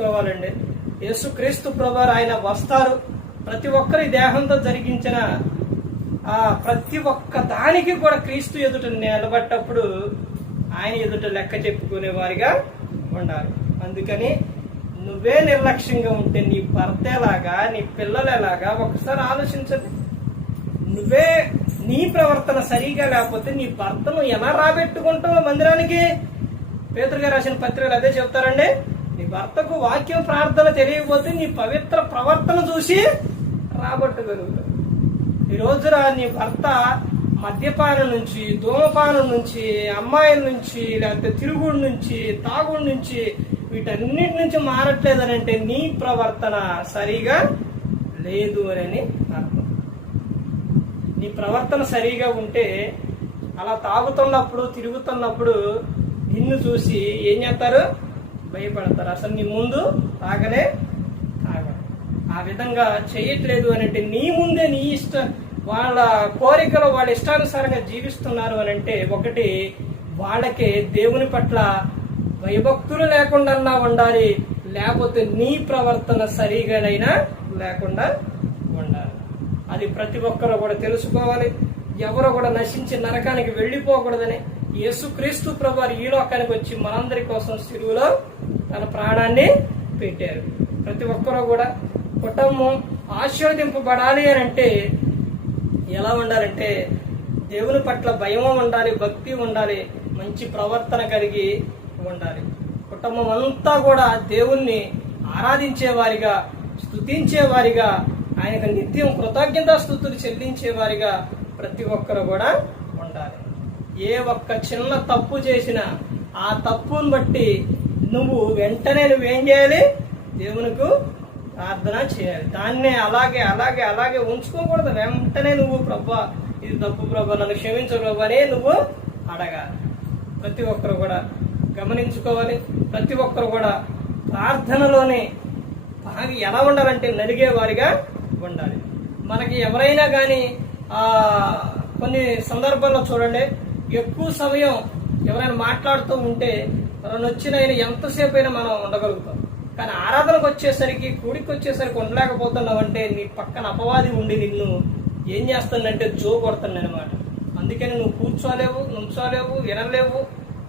తెలుసుకోవాలండి యేసుక్రీస్తు ప్రభు ఆయన వస్తారు. ప్రతి ఒక్కరి దేహంతో జరిగించిన ఆ ప్రతి ఒక్క దానికి కూడా క్రీస్తు ఎదుట నిలబడ్డప్పుడు ఆయన ఎదుట లెక్క చెప్పుకునే వారిగా ఉండాలి. అందుకని నువ్వే నిర్లక్ష్యంగా ఉంటే నీ భర్త ఎలాగా నీ పిల్లలు ఎలాగా ఒకసారి ఆలోచించండి. నువ్వే నీ ప్రవర్తన సరిగా లేకపోతే నీ భర్తను ఎలా రాబెట్టుకుంటావు మందిరానికి? పేతురు గారు రాసిన పత్రికలు అదే చెప్తారండి నీ భర్తకు వాక్యం ప్రార్థన తెలియకపోతే నీ పవిత్ర ప్రవర్తన చూసి రాబట్టగలుగుతావు. ఈ రోజున నీ భర్త మద్యపానం నుంచి ధూమపానం నుంచి అమ్మాయిల నుంచి లేకపోతే తిరుగుడు నుంచి తాగుడు నుంచి వీటన్నిటి నుంచి మారట్లేదని అంటే నీ ప్రవర్తన సరిగా లేదు అని అర్థం. నీ ప్రవర్తన సరిగా ఉంటే అలా తాగుతున్నప్పుడు తిరుగుతున్నప్పుడు నిన్ను చూసి ఏం చేస్తారు? భయపడతారు. అసలు నీ ముందు తాగనే తాగరు ఆ విధంగా చేయట్లేదు అని అంటే నీ ముందే నీ ఇష్ట వాళ్ళ కోరికలు వాళ్ళ ఇష్టానుసారంగా జీవిస్తున్నారు అని అంటే ఒకటి వాళ్ళకి దేవుని పట్ల భయభక్తులు లేకుండా ఉండాలి. లేకపోతే నీ ప్రవర్తన సరిగానైనా లేకుండా ఉండాలి. అది ప్రతి ఒక్కరు కూడా తెలుసుకోవాలి. ఎవరు కూడా నశించి నరకానికి వెళ్ళిపోకూడదని యేసుక్రీస్తు ప్రభు ఈ లోకానికి వచ్చి మనందరి కోసం సిరువులో తన ప్రాణాన్ని పెట్టారు. ప్రతి ఒక్కరూ కూడా కుటుంబం ఆశీర్వదింపబడాలి అని అంటే ఎలా ఉండాలంటే దేవుని పట్ల భయం ఉండాలి భక్తి ఉండాలి మంచి ప్రవర్తన కలిగి ఉండాలి. కుటుంబం అంతా కూడా దేవుణ్ణి ఆరాధించే వారిగా స్తుతించే వారిగా ఆయనకు నిత్యం కృతజ్ఞత స్థుతులు చెల్లించేవారిగా ప్రతి ఒక్కరు కూడా ఉండాలి. ఏ ఒక్క చిన్న తప్పు చేసినా ఆ తప్పును బట్టి నువ్వు వెంటనే నువ్వేం చేయాలి? దేవునికి ప్రార్థన చేయాలి. దాన్నే అలాగే అలాగే అలాగే ఉంచుకోకూడదు. వెంటనే నువ్వు ప్రభా ఇది తప్పు ప్రభా నన్ను క్షమించు ప్రభా అని నువ్వు అడగాలి. ప్రతి ఒక్కరు కూడా గమనించుకోవాలి. ప్రతి ఒక్కరు కూడా ప్రార్థనలోనే బాగా ఎలా ఉండాలంటే నలిగే వారిగా ఉండాలి. మనకి ఎవరైనా కానీ ఆ కొన్ని సందర్భాల్లో చూడండి ఎక్కువ సమయం ఎవరైనా మాట్లాడుతూ ఉంటే మనం వచ్చిన ఆయన ఎంతసేపు అయినా మనం ఉండగలుగుతాం. కానీ ఆరాధనకు వచ్చేసరికి కూడికి వచ్చేసరికి ఉండలేకపోతున్నావు అంటే నీ పక్కన అపవాది ఉండి నిన్ను ఏం చేస్తానంటే జో కొడతాను అనమాట అందుకని నువ్వు కూర్చోలేవు నుంచోలేవు వినలేవు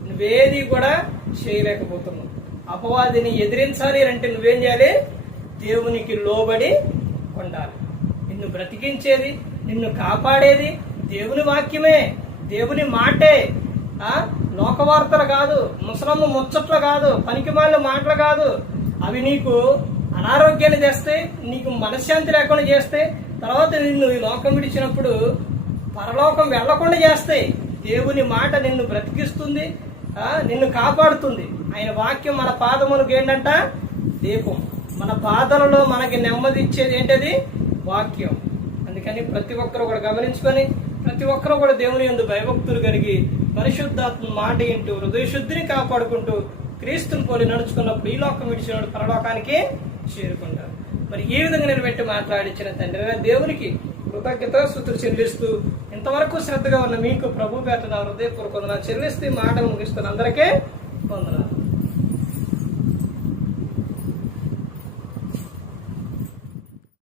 నువ్వేది కూడా చేయలేకపోతున్నావు. అపవాదిని ఎదిరించాలి అంటే నువ్వేం చేయాలి? దేవునికి లోబడి ఉండాలి. నిన్ను బ్రతికించేది నిన్ను కాపాడేది దేవుని వాక్యమే దేవుని మాటే. ఆ కాదు ముసలమ్మ ముచ్చట్లు కాదు పనికి మాటలు కాదు. అవి నీకు అనారోగ్యాన్ని చేస్తే నీకు మనశ్శాంతి లేకుండా చేస్తే తర్వాత నిన్ను ఈ లోకం విడిచినప్పుడు పరలోకం వెళ్ళకుండా చేస్తాయి దేవుని మాట నిన్ను బ్రతికిస్తుంది నిన్ను కాపాడుతుంది. ఆయన వాక్యం మన పాదములకు ఏంటంట? దీపం. మన బాధలలో మనకి నెమ్మది ఇచ్చేది ఏంటది? వాక్యం. అందుకని ప్రతి ఒక్కరు కూడా గమనించుకొని ప్రతి ఒక్కరు కూడా దేవుని యందు భయభక్తులు కలిగి పరిశుద్ధాత్మ మాట ఇంటూ హృదయ శుద్ధిని కాపాడుకుంటూ క్రీస్తుని పోలి నడుచుకున్నప్పుడు ఈ లోకం విడిచినప్పుడు పరలోకానికి చేరుకుంటారు మరి ఈ విధంగా నేను పెట్టి మాట్లాడించిన తండ్రి దేవునికి కృతజ్ఞత స్థుతులు చెల్లిస్తూ ఇంతవరకు శ్రద్ధగా ఉన్న మీకు ప్రభు పేట నా హృదయపూర్వకంగా చెల్లిస్తే మాట ముగిస్తున్న అందరికీ వందనాలు.